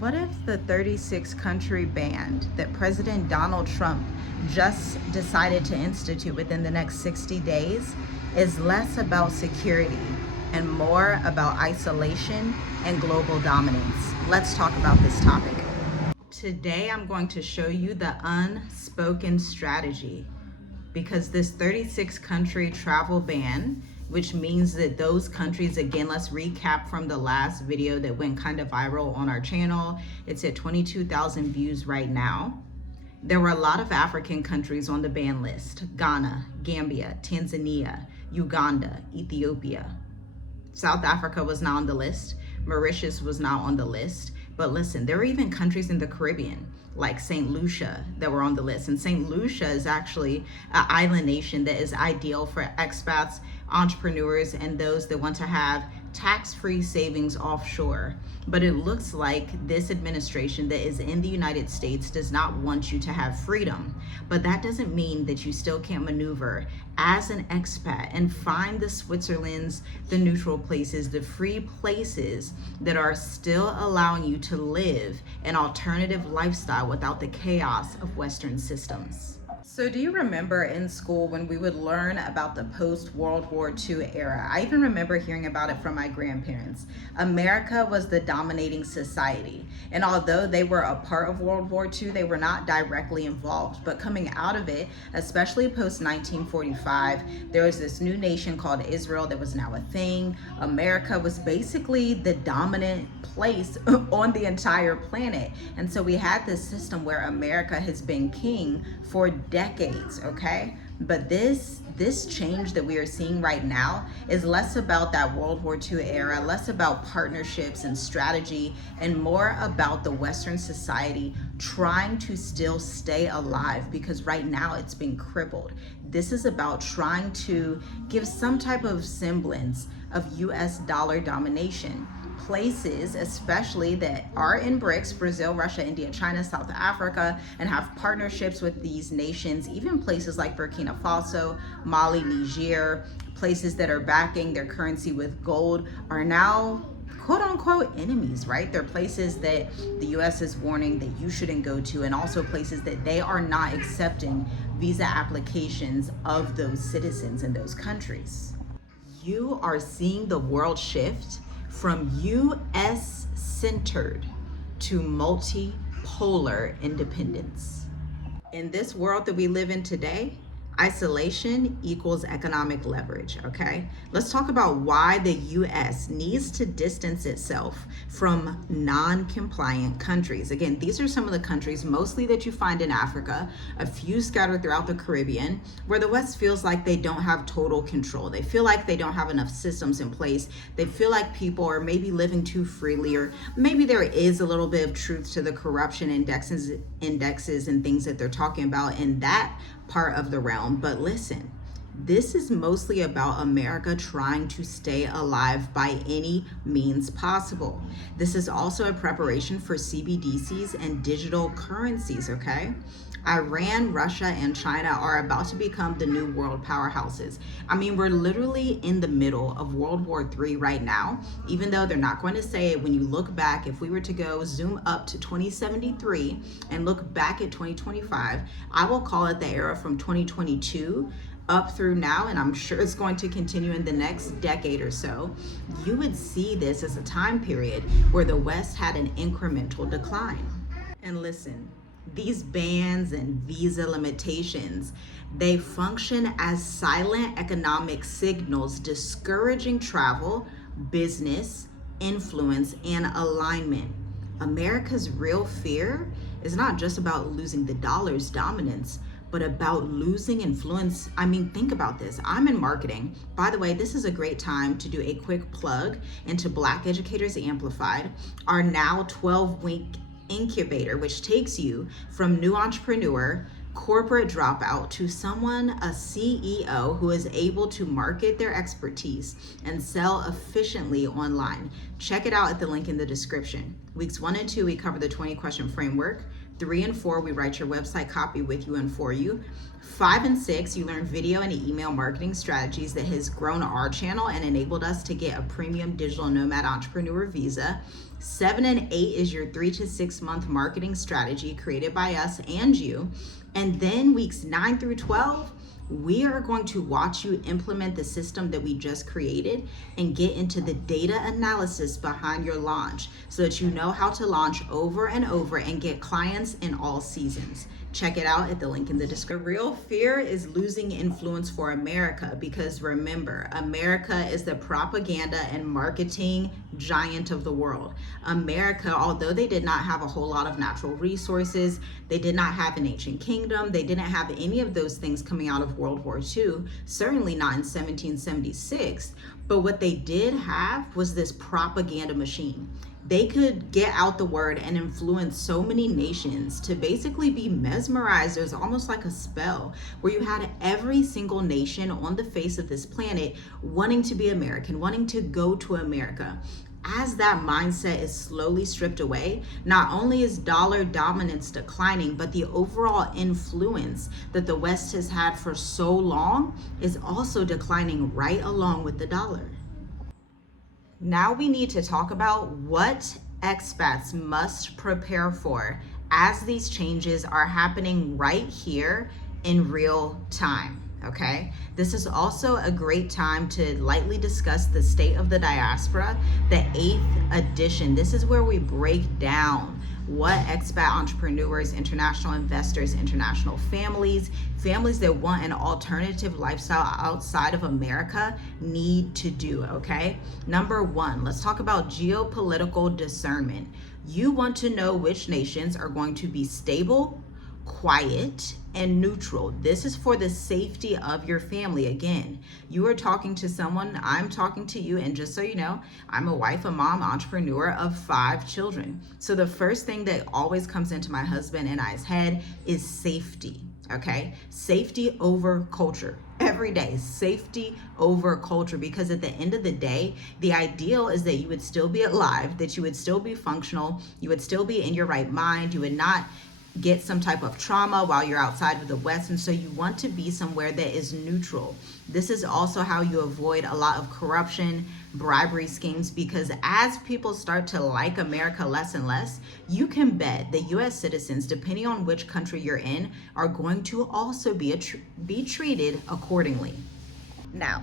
What if the 36 country ban that President Donald Trump just decided to institute within the next 60 days is less about security and more about isolation and global dominance? Let's talk about this topic. Today, I'm going to show you the unspoken strategy, because this 36 country travel ban, which means that those countries, again, let's recap from the last video that went kind of viral on our channel. It's at 22,000 views right now. There were a lot of African countries on the ban list: Ghana, Gambia, Tanzania, Uganda, Ethiopia. South Africa was not on the list. Mauritius was not on the list. But listen, there are even countries in the Caribbean, like St. Lucia, that were on the list. And St. Lucia is actually an island nation that is ideal for expats, entrepreneurs, and those that want to have tax-free savings offshore. But it looks like this administration that is in the United States does not want you to have freedom. But that doesn't mean that you still can't maneuver as an expat and find the Switzerlands, the neutral places, the free places that are still allowing you to live an alternative lifestyle without the chaos of Western systems. So do you remember in school when we would learn about the post-World War II era? I even remember hearing about it from my grandparents. America was the dominating society. And although they were a part of World War II, they were not directly involved. But coming out of it, especially post-1945, there was this new nation called Israel that was now a thing. America was basically the dominant place on the entire planet. And so we had this system where America has been king for decades, okay? But this change that we are seeing right now is less about that World War II era, less about partnerships and strategy, and more about the Western society trying to still stay alive, because right now it's been crippled. This is about trying to give some type of semblance of US dollar domination. Places, especially that are in BRICS, Brazil, Russia, India, China, South Africa, and have partnerships with these nations, even places like Burkina Faso, Mali, Niger, places that are backing their currency with gold, are now quote unquote enemies, right? They're places that the US is warning that you shouldn't go to, and also places that they are not accepting visa applications of those citizens in those countries. You are seeing the world shift from US centered to multipolar independence. In this world that we live in today, isolation equals economic leverage, okay? Let's talk about why the US needs to distance itself from non-compliant countries. Again, these are some of the countries mostly that you find in Africa, a few scattered throughout the Caribbean, where the West feels like they don't have total control. They feel like they don't have enough systems in place. They feel like people are maybe living too freely, or maybe there is a little bit of truth to the corruption indexes and things that they're talking about in that part of the realm. But listen, this is mostly about America trying to stay alive by any means possible. This is also a preparation for CBDCs and digital currencies, okay? Iran, Russia, and China are about to become the new world powerhouses. I mean, we're literally in the middle of World War III right now, even though they're not going to say it. When you look back, if we were to go zoom up to 2073 and look back at 2025, I will call it the era from 2022 up through now, and I'm sure it's going to continue in the next decade or so. You would see this as a time period where the West had an incremental decline. And listen, these bans and visa limitations, they function as silent economic signals discouraging travel, business, influence, and alignment. America's real fear is not just about losing the dollar's dominance, but about losing influence. I mean, think about this. I'm in marketing. By the way, this is a great time to do a quick plug into Black Educators Amplified, our now 12-week incubator, which takes you from new entrepreneur, corporate dropout to someone, a CEO who is able to market their expertise and sell efficiently online. Check it out at the link in the description. Weeks 1 and 2, we cover the 20-question framework. 3 and 4, we write your website copy with you and for you. 5 and 6, you learn video and email marketing strategies that has grown our channel and enabled us to get a premium digital nomad entrepreneur visa. 7 and 8 is your 3 to 6 month marketing strategy created by us and you. And then weeks 9 through 12, we are going to watch you implement the system that we just created and get into the data analysis behind your launch so that you know how to launch over and over and get clients in all seasons. Check it out at the link in the description. The real fear is losing influence for America, because remember, America is the propaganda and marketing giant of the world. America, although they did not have a whole lot of natural resources, they did not have an ancient kingdom, they didn't have any of those things coming out of World War II, certainly not in 1776, but what they did have was this propaganda machine. They could get out the word and influence so many nations to basically be mesmerized. There's almost like a spell where you had every single nation on the face of this planet wanting to be American, wanting to go to America. As that mindset is slowly stripped away, not only is dollar dominance declining, but the overall influence that the West has had for so long is also declining right along with the dollar. Now we need to talk about what expats must prepare for as these changes are happening right here in real time. Okay, this is also a great time to lightly discuss the state of the diaspora, the 8th edition. This is where we break down what expat entrepreneurs, international investors, international families that want an alternative lifestyle outside of America need to do, okay? Number 1, let's talk about geopolitical discernment. You want to know which nations are going to be stable, quiet, and neutral. This is for the safety of your family. Again, you are talking to someone, I'm talking to you, and just so you know, I'm a wife, a mom, entrepreneur of 5 children. So the first thing that always comes into my husband and I's head is safety, okay? Safety over culture. Every day, safety over culture, because at the end of the day, the ideal is that you would still be alive, that you would still be functional, you would still be in your right mind, you would not get some type of trauma while you're outside of the West. And so you want to be somewhere that is neutral. This is also how you avoid a lot of corruption, bribery schemes, because as people start to like America less and less, you can bet that US citizens, depending on which country you're in, are going to also be treated accordingly. Now,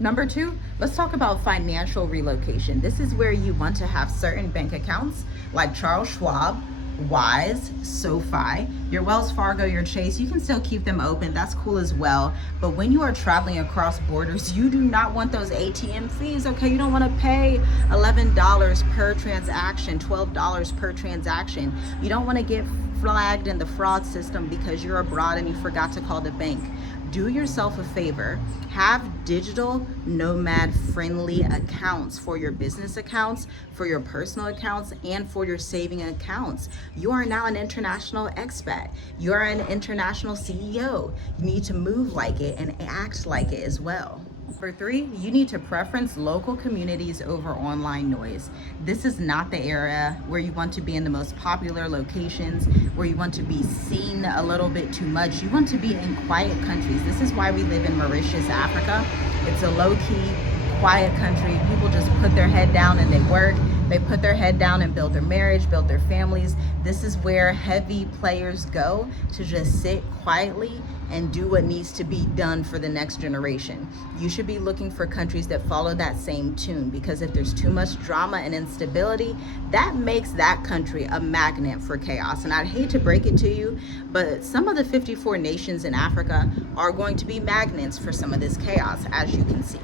number 2, let's talk about financial relocation. This is where you want to have certain bank accounts like Charles Schwab, Wise, SoFi, your Wells Fargo, your Chase. You can still keep them open. That's cool as well. But when you are traveling across borders, you do not want those ATM fees, okay? You don't want to pay $11 per transaction, $12 per transaction. You don't want to get flagged in the fraud system because you're abroad and you forgot to call the bank. Do yourself a favor, have digital nomad friendly accounts for your business accounts, for your personal accounts, and for your saving accounts. You are now an international expat. You are an international CEO. You need to move like it and act like it as well. Number 3, you need to preference local communities over online noise. This is not the era where you want to be in the most popular locations, where you want to be seen a little bit too much. You want to be in quiet countries. This is why we live in Mauritius, Africa. It's a low-key, quiet country. People just put their head down and they work. They put their head down and build their marriage, build their families. This is where heavy players go to just sit quietly and do what needs to be done for the next generation. You should be looking for countries that follow that same tune, because if there's too much drama and instability, that makes that country a magnet for chaos. And I'd hate to break it to you, but some of the 54 nations in Africa are going to be magnets for some of this chaos, as you can see.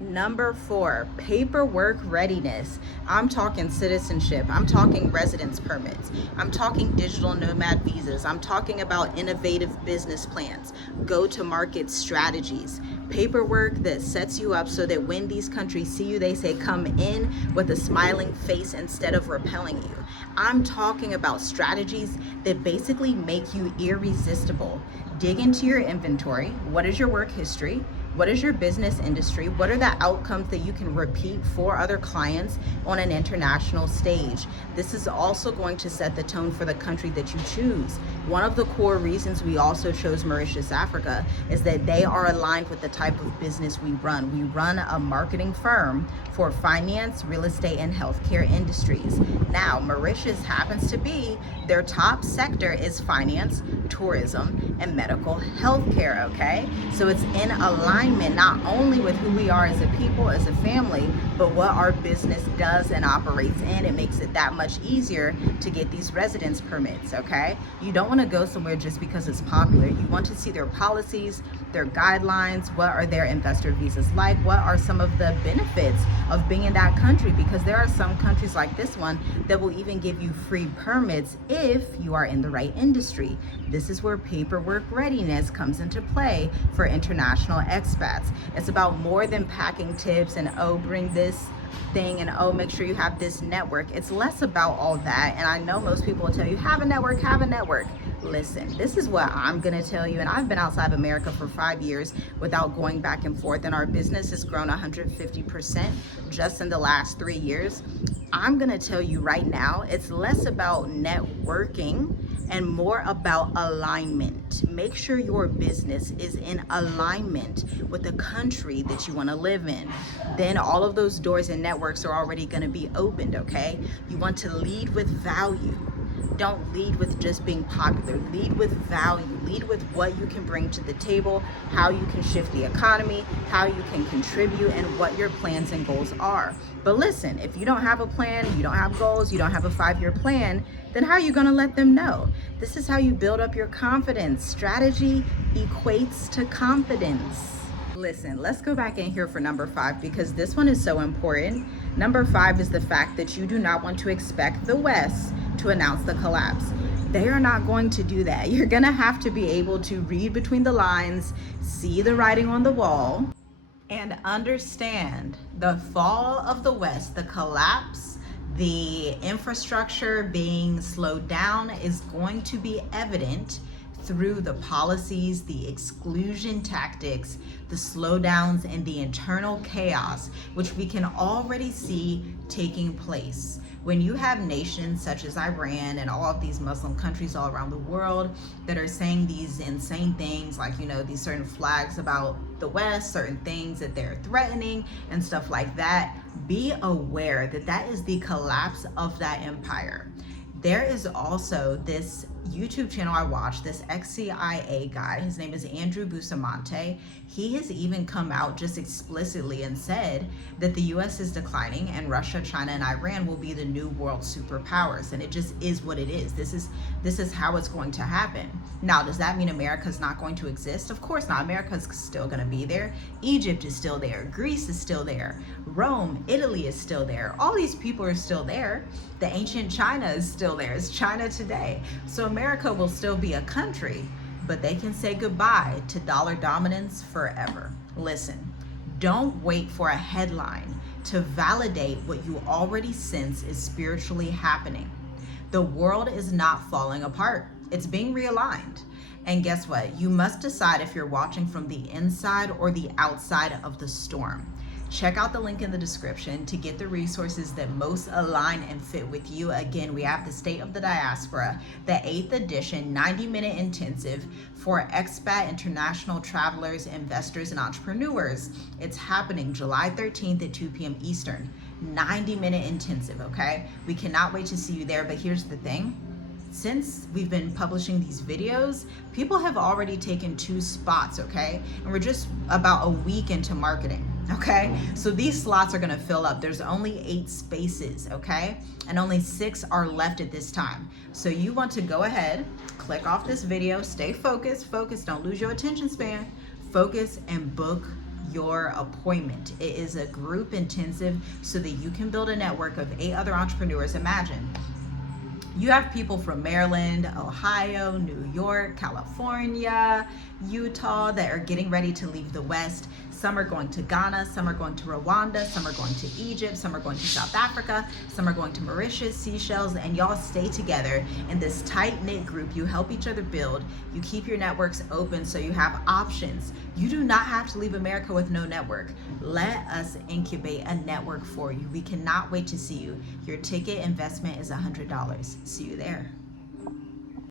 Number 4, paperwork readiness. I'm talking citizenship. I'm talking residence permits. I'm talking digital nomad visas. I'm talking about innovative business plans, go-to-market strategies, paperwork that sets you up so that when these countries see you, they say, come in with a smiling face instead of repelling you. I'm talking about strategies that basically make you irresistible. Dig into your inventory. What is your work history? What is your business industry? What are the outcomes that you can repeat for other clients on an international stage? This is also going to set the tone for the country that you choose. One of the core reasons we also chose Mauritius, Africa, is that they are aligned with the type of business we run. We run a marketing firm for finance, real estate, and healthcare industries. Now, Mauritius happens to be, their top sector is finance, tourism, and medical healthcare, okay? So it's in alignment not only with who we are as a people, as a family, but what our business does and operates in. It makes it that much easier to get these residence permits, okay? You don't want to go somewhere just because it's popular. You want to see their policies, their guidelines, what are their investor visas like, what are some of the benefits of being in that country, because there are some countries like this one that will even give you free permits if you are in the right industry. This is where paperwork readiness comes into play for international expats. It's about more than packing tips and, oh, bring this thing and, oh, make sure you have this network. It's less about all that. And I know most people will tell you, have a network, have a network. Listen, this is what I'm gonna tell you, and I've been outside of America for 5 years without going back and forth, and our business has grown 150% just in the last 3 years. I'm gonna tell you right now, it's less about networking and more about alignment. Make sure your business is in alignment with the country that you want to live in. Then all of those doors and networks are already going to be opened, okay? You want to lead with value. Don't lead with just being popular. Lead with value. Lead with what you can bring to the table, how you can shift the economy, how you can contribute, and what your plans and goals are. But listen, if you don't have a plan, you don't have goals, you don't have a 5-year plan, then how are you going to let them know? This is how you build up your confidence. Strategy equates to confidence. Listen, let's go back in here for number 5, because this one is so important. Number 5 is the fact that you do not want to expect the West to announce the collapse. They are not going to do that. You're going to have to be able to read between the lines, see the writing on the wall, and understand the fall of the West, the collapse, the infrastructure being slowed down is going to be evident through the policies, the exclusion tactics, the slowdowns, and the internal chaos, which we can already see taking place. When you have nations such as Iran and all of these Muslim countries all around the world that are saying these insane things, like, you know, these certain flags about the West, certain things that they're threatening and stuff like that, be aware that that is the collapse of that empire. There is also this YouTube channel I watch, this ex-CIA guy, his name is Andrew Bustamante. He has even come out just explicitly and said that the US is declining and Russia, China, and Iran will be the new world superpowers. And it just is what it is. This is how it's going to happen. Now, does that mean America's not going to exist? Of course not. America's still going to be there. Egypt is still there. Greece is still there. Rome, Italy is still there. All these people are still there. The ancient China is still there. It's China today. So America will still be a country, but they can say goodbye to dollar dominance forever. Listen, don't wait for a headline to validate what you already sense is spiritually happening. The world is not falling apart. It's being realigned. And guess what? You must decide if you're watching from the inside or the outside of the storm. Check out the link in the description to get the resources that most align and fit with you. Again, we have the State of the Diaspora, the 8th edition 90-minute intensive for expat international travelers, investors, and entrepreneurs. It's happening July 13th at 2 p.m. Eastern. 90-minute intensive, okay? We cannot wait to see you there, but here's the thing. Since we've been publishing these videos, people have already taken 2 spots, okay? And we're just about a week into marketing, okay? So these slots are gonna fill up. There's only 8 spaces, okay? And only 6 are left at this time. So you want to go ahead, click off this video, stay focused, don't lose your attention span, focus and book your appointment. It is a group intensive so that you can build a network of 8 other entrepreneurs. Imagine You have people from Maryland, Ohio, New York, California, Utah that are getting ready to leave the West. Some are going to Ghana, some are going to Rwanda, some are going to Egypt, some are going to South Africa, some are going to Mauritius, Seychelles, and y'all stay together in this tight-knit group. You help each other build. You keep your networks open so you have options. You do not have to leave America with no network. Let us incubate a network for you. We cannot wait to see you. Your ticket investment is $100. See you there.